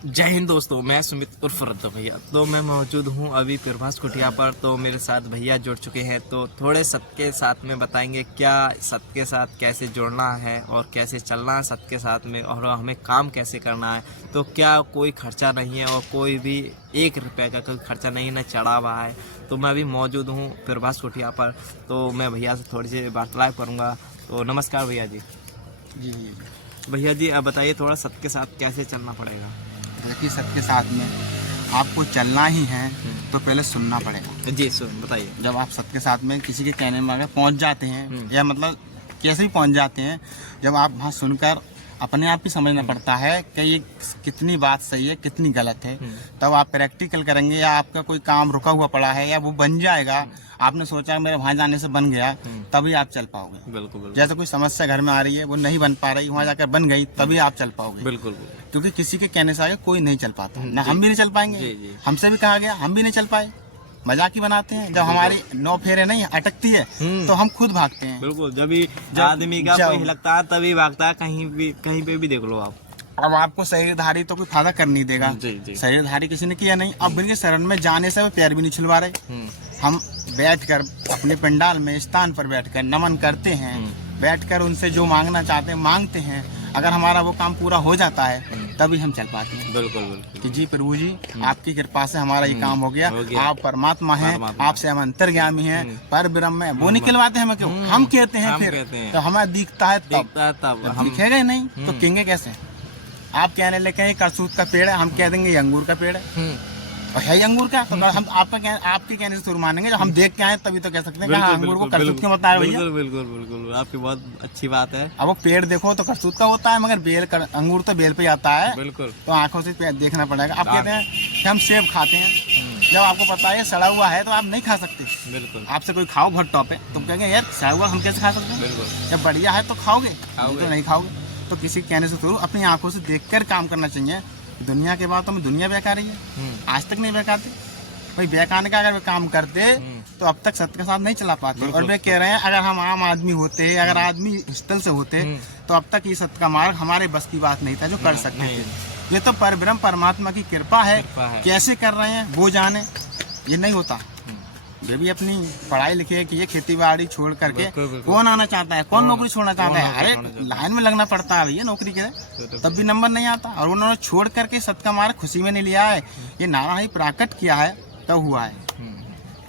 जय हिंद दोस्तों, मैं सुमित उर्फ रद्दो भैया। तो मैं मौजूद हूँ अभी प्रभास कुटिया पर। तो मेरे साथ भैया जुड़ चुके हैं, तो थोड़े सबके साथ में बताएंगे क्या सबके साथ कैसे जुड़ना है और कैसे चलना है सबके साथ में, और हमें काम कैसे करना है। तो क्या कोई खर्चा नहीं है और कोई भी 1 रुपये का कोई खर्चा नहीं न चढ़ा हुआ है। तो मैं अभी मौजूद हूँ प्रभास कुटिया पर, तो मैं भैया से थोड़ी सी वार्तालाप करूँगा। तो नमस्कार भैया जी। जी जी। भैया जी अब बताइए थोड़ा सबके साथ कैसे चलना पड़ेगा। देखिए, सबके साथ में आपको चलना ही है तो पहले सुनना पड़ेगा। जी सुन बताइए। जब आप सबके साथ में किसी के कहने में अगर पहुंच जाते हैं या मतलब कैसे भी पहुंच जाते हैं, जब आप वहाँ सुनकर अपने आप ही समझना पड़ता है कि ये कितनी बात सही है कितनी गलत है। तब आप प्रैक्टिकल करेंगे, या आपका कोई काम रुका हुआ पड़ा है या वो बन जाएगा, आपने सोचा मेरे वहाँ जाने से बन गया, तभी आप चल पाओगे। बिल्कुल। जैसे कोई समस्या घर में आ रही है, वो नहीं बन पा रही, वहाँ जाकर बन गई, तभी आप चल पाओगे। बिल्कुल। क्योंकि किसी के कहने से आगे कोई नहीं चल पाता, ना हम भी नहीं चल पाएंगे। हमसे भी कहा गया, हम भी नहीं चल पाए। मजाक ही बनाते हैं। जब हमारी 9 फेरे नहीं अटकती है तो हम खुद भागते हैं। बिल्कुल, जब आदमी का कोई लगता है तभी भागता है। कहीं पे भी देख लो आप। अब आपको शरीरधारी तो कोई फायदा कर नहीं देगा। शरीरधारी किसी ने किया नहीं। अब इनके शरण में जाने से वो पैर भी नहीं छिलवा रहे। हम बैठकर अपने पंडाल में स्थान पर बैठकर नमन करते हैं, बैठकर उनसे जो मांगना चाहते हैं मांगते हैं। अगर हमारा वो काम पूरा हो जाता है तभी हम चल पाते हैं। बिल्कुल। कि जी प्रभु जी, आपकी कृपा से हमारा ये काम हो गया। आप परमात्मा हैं, आपसे हम अंतर्यामी हैं, पर ब्रह्म है। वो निकलवाते हैं हमें क्यों? हम कहते हैं फिर तो हमें दिखता है तब दिखेगा ही नहीं तो कहेंगे कैसे? आप कहने लगे हैं करसूत का पेड़ है, हम कह देंगे ये अंगूर का पेड़ है। और है अंगूर का तो हम आपके कहने से शुरू मानेंगे। जब हम देख के आए तभी तो कह सकते हैं अंगूर को करसूत क्यों बताया भैया। बिल्कुल आपकी बहुत अच्छी बात है। अब वो पेड़ देखो तो करसूत का होता है, मगर बेल अंगूर तो बेल पे आता है। बिल्कुल। तो आंखों से देखना पड़ेगा। आप कहते हैं कि हम सेब खाते हैं, जब आपको पता है सड़ा हुआ है तो आप नहीं खा सकते। बिल्कुल। आपसे कोई खाओ भट्टो पे तो कहेंगे यार सड़ा हुआ हम कैसे खा सकते हैं? बिल्कुल। जब बढ़िया है तो खाओगे, तो नहीं खाओगे। तो किसी कहने से तो अपनी आंखों से देखकर काम करना चाहिए। दुनिया के बातों में दुनिया बेकार रही है, आज तक नहीं बेकारती भाई। बेकाने का अगर वे काम करते तो अब तक सत्य के साथ नहीं चला पाते। और वे कह रहे हैं अगर हम आम आदमी होते, अगर आदमी स्थल से होते तो अब तक ये सत्य का मार्ग हमारे बस की बात नहीं था जो कर सकते थे। ये तो परब्रह्म परमात्मा की कृपा है। कैसे कर रहे हैं वो जाने, ये नहीं होता। ये भी अपनी पढ़ाई लिखे कि ये खेती बाड़ी छोड़ करके कौन आना चाहता है, कौन नौकरी छोड़ना चाहता है? अरे लाइन में लगना पड़ता है भैया नौकरी के, तब भी नंबर नहीं आता। और उन्होंने छोड़ करके सत्य का मार्ग खुशी में नहीं लिया है। ये नारायण ही प्राकट किया है तब हुआ है।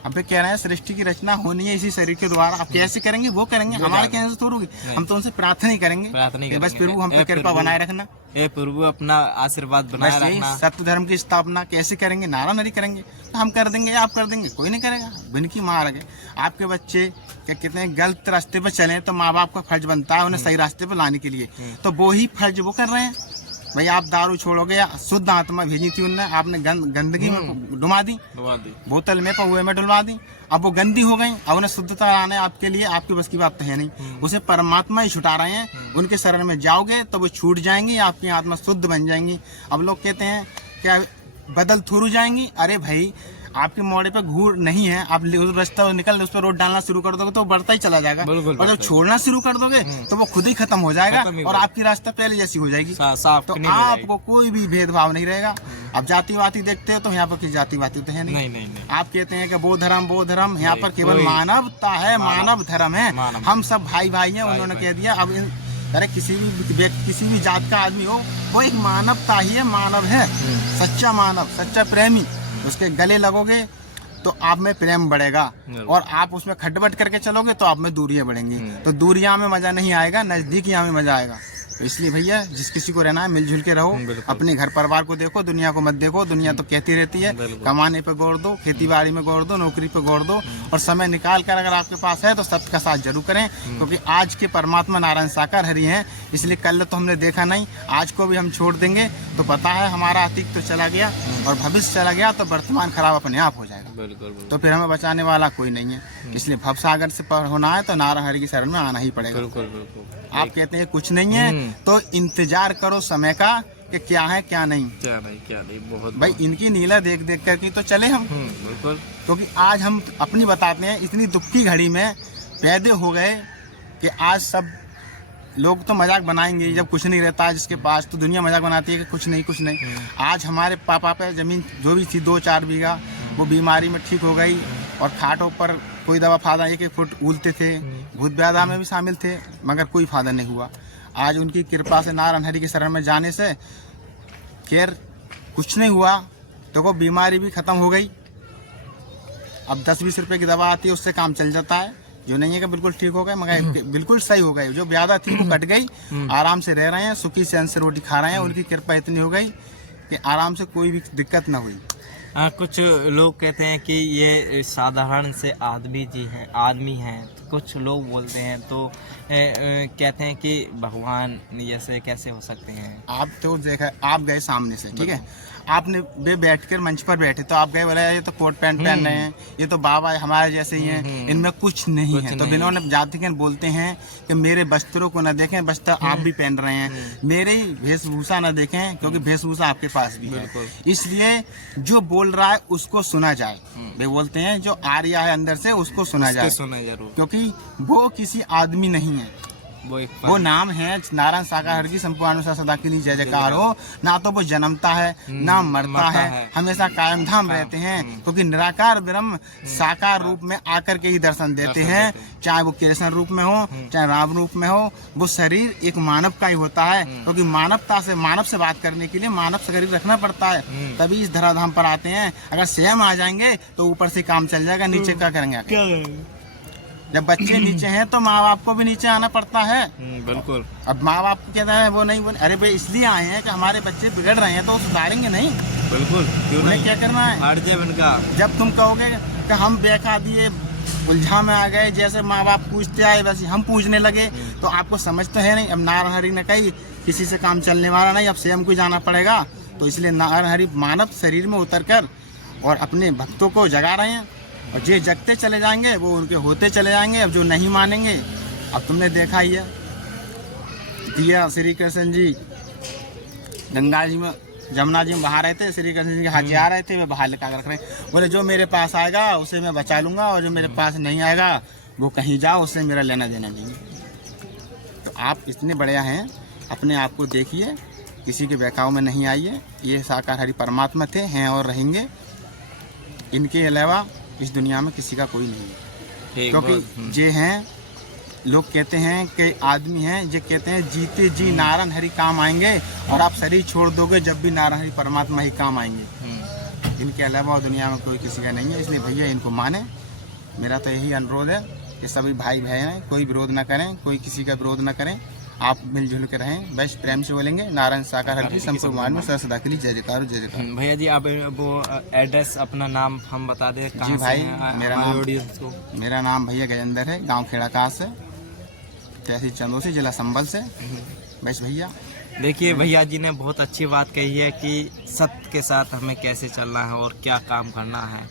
अब कह रहे हैं सृष्टि की रचना होनी है इसी शरीर के द्वारा। आप कैसे करेंगे वो करेंगे, हमारे कहने से थोड़ी होगी। हम तो उनसे प्रार्थना ही करेंगे बस प्रभु हम पे कृपा बनाए रखना, प्रभु अपना आशीर्वाद बनाए रखना। सत्य धर्म की स्थापना कैसे करेंगे? नारा नहीं करेंगे तो हम कर देंगे, आप कर देंगे, कोई नहीं करेगा। बिन की मार्ग है। आपके बच्चे क्या कितने गलत रास्ते पर चले तो माँ बाप का फर्ज बनता है उन्हें सही रास्ते पर लाने के लिए। तो वो ही फर्ज वो कर रहे हैं भाई। आप दारू छोड़ोगे या शुद्ध आत्मा भेजी थी उनने, आपने गंदगी में डुबा दी, बोतल में पहुए में डुलवा दी। अब वो गंदी हो गई, अब उन्हें शुद्धता लाना है आपके लिए आपकी बस की बात तो है नहीं। उसे परमात्मा ही छुटा रहे हैं। उनके शरण में जाओगे तो वो छूट जाएंगी, आपकी आत्मा शुद्ध बन जाएंगी। अब लोग कहते हैं क्या बदल थोरू जाएंगी? अरे भाई आपके मोड़े पे घूर नहीं है, आप उस रास्ता निकल उस पर रोड डालना शुरू कर दोगे तो बढ़ता ही चला जाएगा। और जब छोड़ना शुरू कर दोगे तो वो खुद ही खत्म हो जाएगा और आपकी रास्ता पहले जैसी हो जाएगी। तो आपको कोई भी भेदभाव नहीं रहेगा। अब जातिवादी देखते हो तो यहाँ पर किसी जातिवादी तो है नहीं। आप कहते हैं कि वो धर्म, यहाँ पर केवल मानवता है, मानव धर्म है। हम सब भाई भाई हैं। उन्होंने कह दिया अब अरे किसी भी जात का आदमी हो वो एक मानवता ही है, मानव है, सच्चा मानव, सच्चा प्रेमी। उसके गले लगोगे तो आप में प्रेम बढ़ेगा, और आप उसमें खटबट करके चलोगे तो आप में दूरियां बढ़ेंगी। तो दूरियां में मजा नहीं आएगा, नजदीकियां में मजा आएगा। तो इसलिए भैया जिस किसी को रहना है मिलजुल के रहो। अपने घर परिवार को देखो, दुनिया को मत देखो। दुनिया तो कहती रहती है कमाने पे गौर दो, खेती बाड़ी में गौर दो, नौकरी पे गौर दो। और समय निकाल कर अगर आपके पास है तो सबका साथ जरूर करें, क्योंकि आज के परमात्मा नारायण साकार हरि हैं। इसलिए कल तो हमने देखा नहीं, आज को भी हम छोड़ देंगे तो पता है हमारा अतीत तो चला गया और भविष्य चला गया तो वर्तमान खराब अपने आप हो जाएगा। तो फिर हमें बचाने वाला कोई नहीं है। इसलिए भव सागर से पार होना है तो नारायण हरि की शरण में आना ही पड़ेगा। आप कहते हैं कुछ नहीं है तो इंतजार करो समय का कि क्या है क्या नहीं। बहुत भाई इनकी नीला देख देख कर तो चले हम। क्योंकि आज हम अपनी बताते हैं, इतनी दुख की घड़ी में पैदे हो गए कि आज सब लोग तो मजाक बनाएंगे जब कुछ नहीं रहता है जिसके पास, तो दुनिया मजाक बनाती है कि कुछ नहीं कुछ नहीं। आज हमारे पापा पे ज़मीन जो भी थी 2-4 बीघा, वो बीमारी में ठीक हो गई, और खाटों पर कोई दवा फायदा 1-1 फुट उलते थे, भूत व्याधा में भी शामिल थे, मगर कोई फायदा नहीं हुआ। आज उनकी कृपा से नारायण हरि की शरण में जाने से खैर कुछ नहीं हुआ, तो वो बीमारी भी खत्म हो गई। अब 10-20 रुपए की दवा आती है, उससे काम चल जाता है। जो नहीं है कि बिल्कुल ठीक हो गए, मगर बिल्कुल सही हो गए। जो व्याधा थी वो कट गई, आराम से रह रहे हैं, सुखी से अन्न से रोटी खा रहे हैं। उनकी कृपा इतनी हो गई कि आराम से कोई भी दिक्कत ना हुई। कुछ लोग कहते हैं कि ये साधारण से आदमी हैं। कुछ लोग बोलते हैं तो कहते हैं कि भगवान जैसे कैसे हो सकते हैं। आप तो देखा, आप गए सामने से, ठीक है, आपने वे बैठ कर मंच पर बैठे, तो आप गए बोला ये तो कोट पैंट पहन रहे हैं, ये तो बाबा हमारे जैसे ही हैं, इनमें कुछ नहीं है। तो इन्होंने जाते हैं बोलते हैं कि मेरे वस्त्रों को न देखें, वस्त्र आप भी पहन रहे हैं, मेरे वेशभूषा न देखें, क्योंकि वेशभूषा आपके पास भी है। इसलिए जो बोल रहा है उसको सुना जाए। वे बोलते हैं जो आ रहा है अंदर से उसको सुना जाए, जरूर, क्योंकि वो किसी आदमी नहीं है, वो नाम है नारायण साकार की संपूर्ण अनुसार सदा के लिए जय जयकार हो। ना तो वो जन्मता है ना मरता है, हमेशा कायम धाम रहते हैं, क्योंकि निराकार ब्रह्म साकार रूप में आकर के ही दर्शन देते हैं। चाहे वो कृष्ण रूप में हो, चाहे राम रूप में हो, वो शरीर एक मानव का ही होता है, क्योंकि मानव से बात करने के लिए मानव शरीर रखना पड़ता है, तभी इस धराधाम पर आते हैं। अगर स्वयं आ जाएंगे तो ऊपर से काम चल जाएगा, नीचे क्या करेंगे? जब बच्चे नीचे हैं तो माँ बाप को भी नीचे आना पड़ता है। बिल्कुल। अब माँ बाप को कहता है वो नहीं, अरे भाई इसलिए आए हैं कि हमारे बच्चे बिगड़ रहे हैं, तो सुधारेंगे नहीं? बिल्कुल, क्यों नहीं? क्या करना है? जब तुम कहोगे कि हम बेका दिए उलझा में आ गए, जैसे माँ बाप पूछते आए वैसे हम पूछने लगे, तो आपको समझ तो है नहीं। अब नारायण हरि ने कही किसी से काम चलने वाला नहीं, अब स्वयं को जाना पड़ेगा। तो इसलिए नारायण हरि मानव शरीर में उतर कर और अपने भक्तों को जगा रहे हैं, और जो जगते चले जाएंगे वो उनके होते चले जाएंगे। अब जो नहीं मानेंगे, अब तुमने देखा ही है, दिया श्री कृष्ण जी गंगा जी में, जमुना जी में बहा रहे थे, श्री कृष्ण जी के हाथी आ रहे थे, वे बाहर लगा रख रहे, बोले जो मेरे पास आएगा उसे मैं बचा लूंगा, और जो मेरे पास नहीं आएगा वो कहीं जाओ, उससे मेरा लेना देना नहीं। तो आप इतने बढ़िया हैं, अपने आप को देखिए, किसी के बहकाव में नहीं आइए। ये साकार हरि परमात्मा थे, हैं और रहेंगे। इनके अलावा इस दुनिया में किसी का कोई नहीं है, क्योंकि जे हैं, लोग कहते हैं कि आदमी हैं, जे कहते हैं जीते जी नारायण हरि काम आएंगे, और आप शरीर छोड़ दोगे जब भी नारायण हरि परमात्मा ही काम आएंगे। इनके अलावा दुनिया में कोई किसी का नहीं है। इसलिए भैया इनको माने। मेरा तो यही अनुरोध है कि सभी भाई बहन हैं, कोई विरोध ना करें, कोई किसी का विरोध ना करें, आप मिलजुल के रहें, बस प्रेम से बोलेंगे नारायण साकार हरि संपूर्ण में सदा के लिए जय जयकार जय जयकार। भैया जी आप वो एड्रेस अपना नाम हम बता दें। जी भाई, मेरा नाम भैया गजेंद्र है, गांव खेड़ाकाश से, तहसील चंदोसी, जिला संभल से। बस भैया देखिए, भैया जी ने बहुत अच्छी बात कही है कि सत्य के साथ हमें कैसे चलना है और क्या काम करना है।